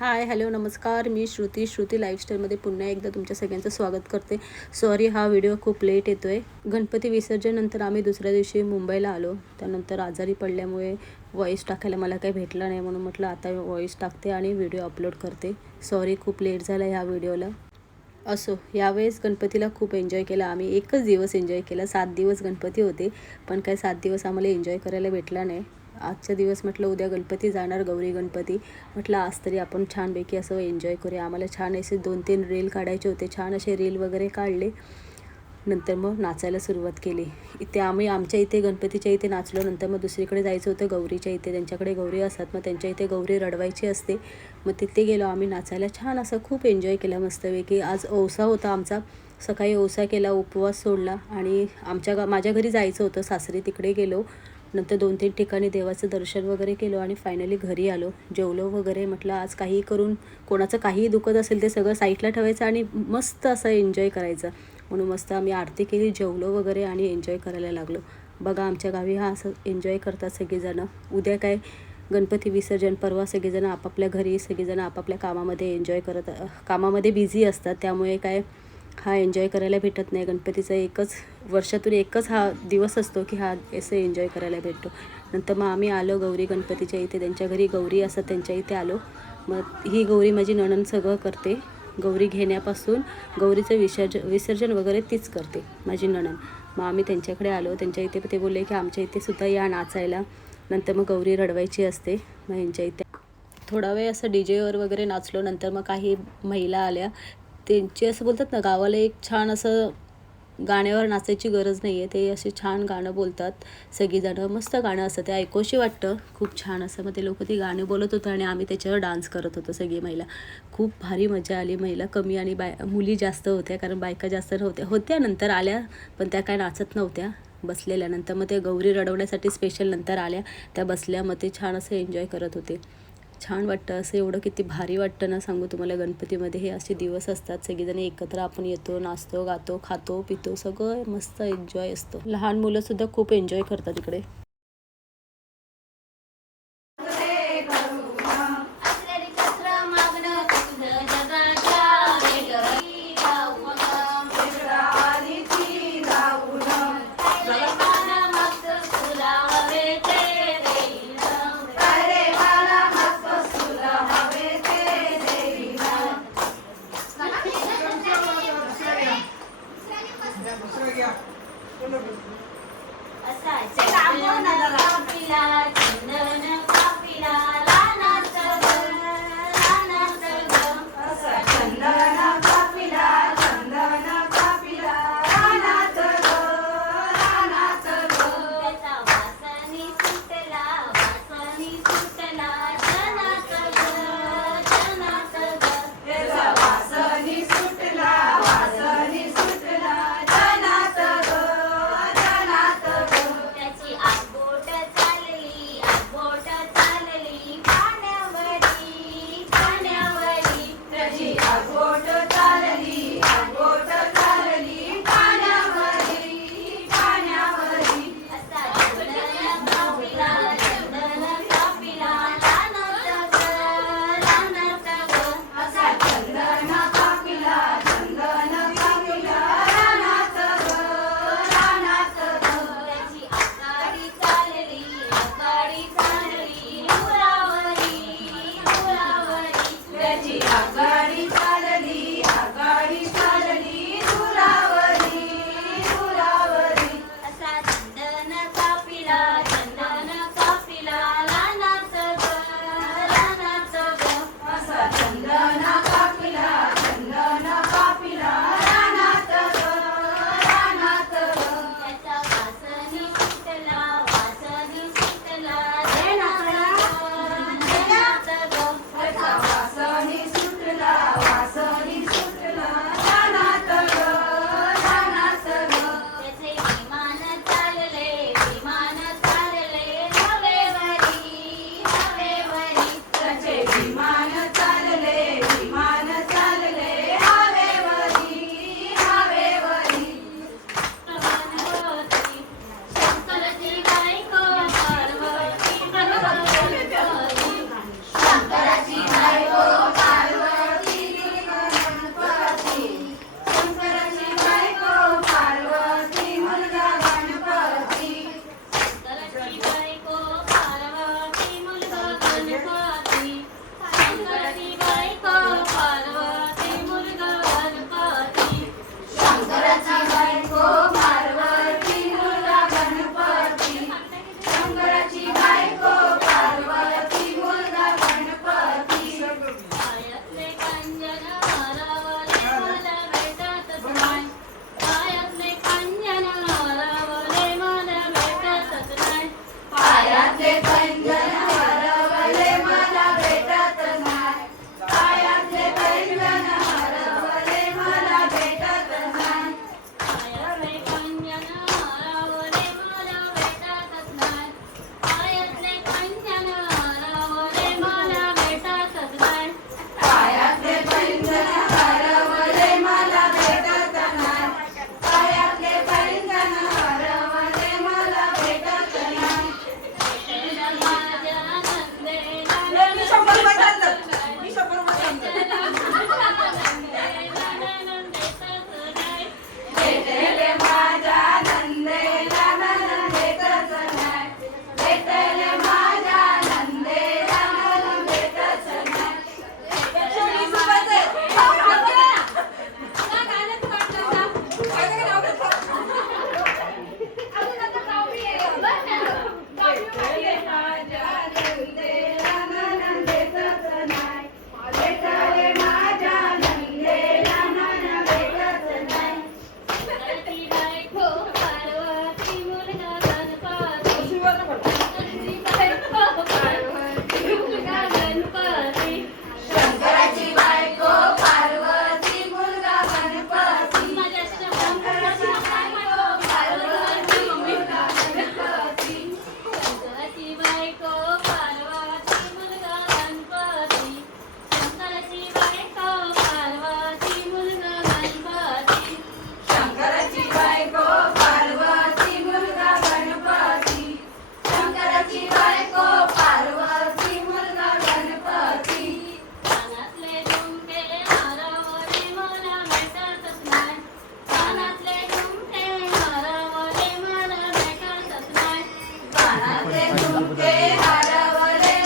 Hi hello नमस्कार, मी श्रुती लाईफस्टाईलमध्ये पुन्हा एकदा तुमच्या सगळ्यांचं स्वागत करते. सॉरी हा व्हिडिओ खूप लेट येतो आहे. गणपती विसर्जननंतर आम्ही दुसऱ्या दिवशी मुंबईला आलो. त्यानंतर आजारी पडल्यामुळे वॉईस टाकायला मला काही भेटला नाही, म्हणून म्हटलं आता वॉईस टाकते आणि व्हिडिओ अपलोड करते. सॉरी खूप लेट झाला ह्या व्हिडिओला. असो, यावेळेस गणपतीला खूप एन्जॉय केला आम्ही. एकच दिवस एन्जॉय केला. 7 दिवस गणपती होते, पण काय 7 दिवस आम्हाला एन्जॉय करायला भेटला नाही. आजच्या दिवस म्हटलं उद्या गणपती जाणार, गौरी गणपती. म्हटलं आज तरी आपण छानपैकी असं एन्जॉय करूया. आम्हाला छान असे 2-3 रील काढायचे होते. छान असे रील वगैरे काढले. नंतर मग नाचायला सुरुवात केली. इथे आम्ही आमच्या इथे गणपतीच्या इथे नाचलो. नंतर मग दुसरीकडे जायचं होतं गौरीच्या इथे. त्यांच्याकडे गौरी असतात, मग त्यांच्या इथे गौरी रडवायची असते. मग तिथे गेलो आम्ही नाचायला. छान असं खूप एन्जॉय केला मस्तपैकी. आज औसा होता आमचा. सकाळी औसा केला, उपवास सोडला आणि माझ्या घरी जायचं होतं सासरी. तिकडे गेलो. नंतर 2-3 ठिकाणी देवाचं दर्शन वगैरे केलं आणि फायनली घरी आलो. जेवलो वगैरे. म्हटलं आज काही करून कोणाचं काहीही दुखत असेल ते सगळं साईडला ठेवायचं आणि मस्त असं एन्जॉय करायचं. म्हणून मस्त आम्ही आरती केली, जेवलो वगैरे आणि एन्जॉय करायला लागलो. बघा आमच्या गावी हा असं एन्जॉय करतात सगळेजणं. उद्या काय गणपती विसर्जन, परवा सगळेजण आपापल्या घरी, सगळेजण आपापल्या कामामध्ये बिझी असतात. त्यामुळे काय हा एन्जॉय करायला भेटत नाही. गणपतीचा वर्षातून एकच हा दिवस असतो की हा असं एन्जॉय करायला भेटतो. नंतर मग आम्ही आलो गौरी गणपतीच्या इथे. त्यांच्या घरी गौरी असतात, त्यांच्या इथे आलो. मग ही गौरी माझी नणंद सगळं करते. गौरी घेण्यापासून गौरीचं विसर्जन वगैरे तीच करते माझी नणंद. मग आम्ही त्यांच्याकडे आलो. त्यांच्या इथे ते बोलले की आमच्या इथे सुद्धा या नाचायला. नंतर मग गौरी रडवायची असते. मग यांच्या इथे थोडा वेळ असं डीजेवर वगैरे नाचलो. नंतर मग काही महिला आल्या. त्यांची असं बोलतात ना, गावाला एक छान असं गाण्यावर नाचायची गरज नाही आहे. ते असे छान गाणं बोलतात सगळीजणं. मस्त गाणं असतं, ते ऐकोशी वाटतं. खूप छान असं. मग ते लोक ती गाणी बोलत होतं आणि आम्ही त्याच्यावर डान्स करत होतो सगळी महिला. खूप भारी मजा आली. महिला कमी आणि मुली जास्त होत्या, कारण बायका जास्त होत्या नंतर आल्या, पण त्या काय नाचत नव्हत्या, बसलेल्या. नंतर मग ते गौरी रडवण्यासाठी स्पेशल नंतर आल्या, त्या बसल्या. मग ते छान असं एन्जॉय करत होते. छान वाटतं असं. एवढं किती भारी वाटतं ना सांगू तुम्हाला. गणपतीमध्ये हे असे दिवस असतात, सगळेजण एकत्र आपण येतो, नाचतो, गातो, खातो, पितो, सगळं मस्त एन्जॉय असतो. लहान मुलंसुद्धा खूप एन्जॉय करतात इकडे.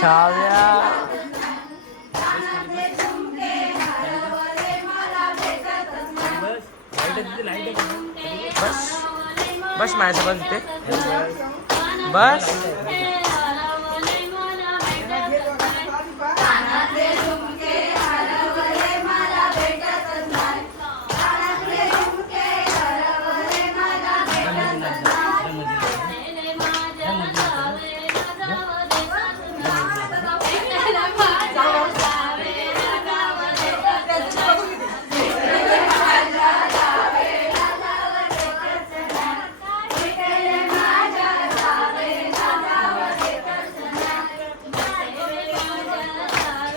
छाव्या बस बस माझ्यासोबत होते बस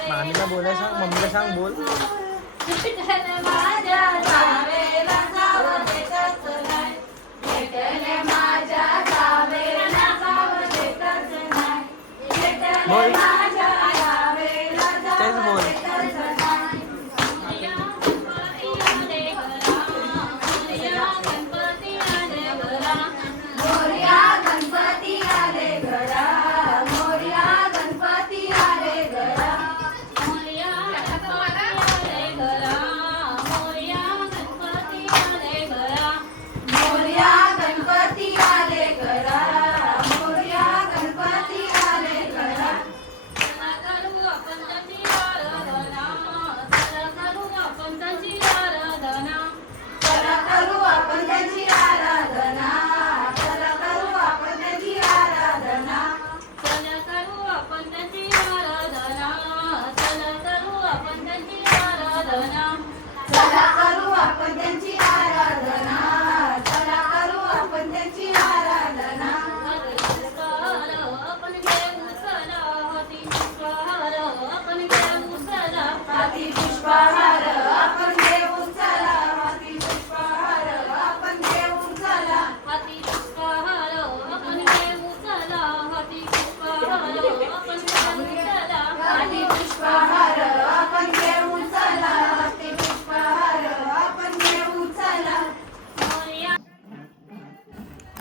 मामीला बोलाय सांग मम्मीला सांग बोल बोल तेच बोल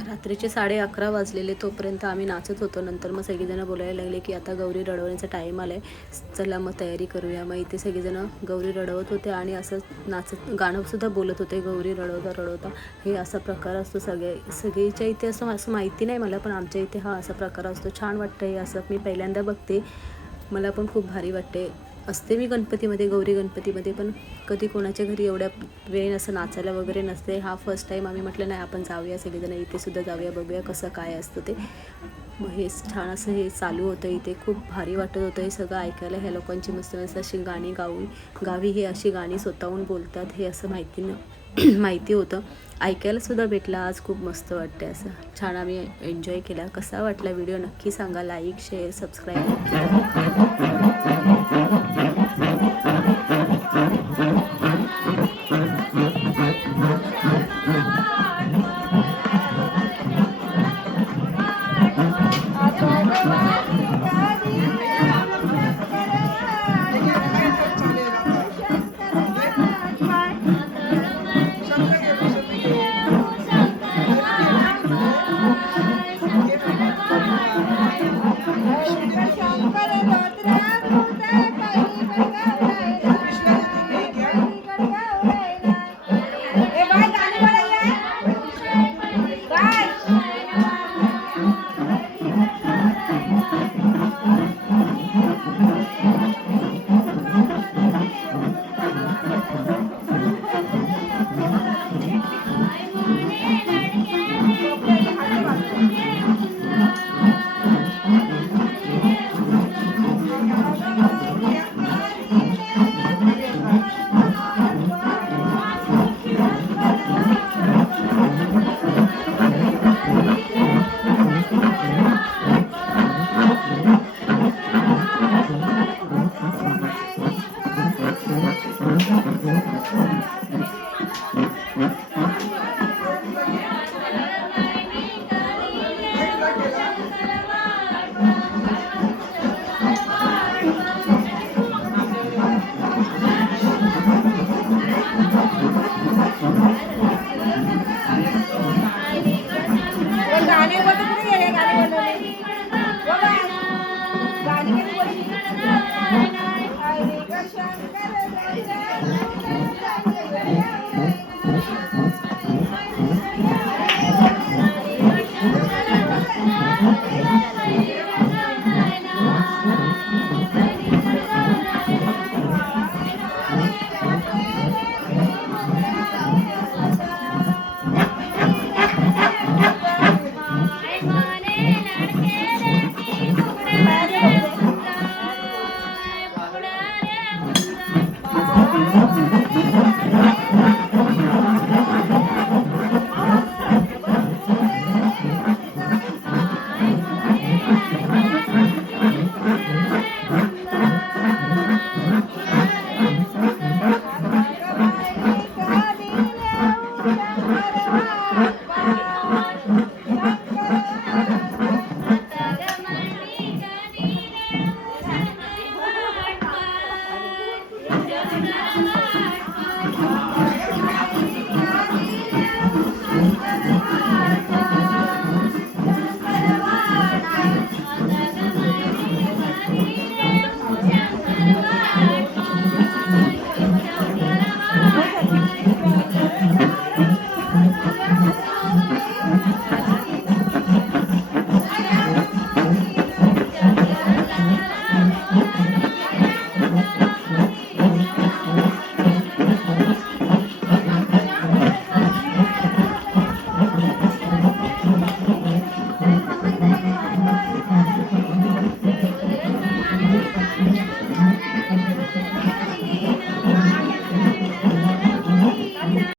रात्रीचे 11:30 वाजलेले. तोपर्यंत आम्ही नाचत होतो. नंतर मग सगळेजण बोलायला लागले की आता गौरी रडवण्याचा टाईम आला आहे, चला मग तयारी करूया. मग इथे सगळेजण गौरी रडवत होते आणि असं नाचत गाणंसुद्धा बोलत होते. गौरी रडवता रडवता हे असा प्रकार असतो. सगळीच्या इथे असं माहिती नाही मला, पण आमच्या इथे हा असा प्रकार असतो. छान वाटतं हे असं. मी पहिल्यांदा बघते, मला पण खूप भारी वाटते. असते मी गणपतीमध्ये, गौरी गणपतीमध्ये, पण कधी कोणाच्या घरी एवढ्या वेळ असं नाचायला वगैरे नसते. हा फर्स्ट टाईम आम्ही म्हटलं नाही आपण जाऊया सगळेजण, इथे सुद्धा जाऊया, बघूया कसं काय असतं ते. मग हे छान असं हे चालू होतं इथे. खूप भारी वाटत होतं हे सगळं ऐकायला. ह्या लोकांची मस्त मस्त अशी गाणी गावी हे अशी गाणी स्वतःहून बोलतात हे असं माहिती होतं. ऐकायला सुद्धा भेटलं आज. खूप मस्त वाटते असं. छान आम्ही एन्जॉय केला. कसा वाटला व्हिडिओ नक्की सांगा. लाईक शेअर सबस्क्राईब नक्की करा.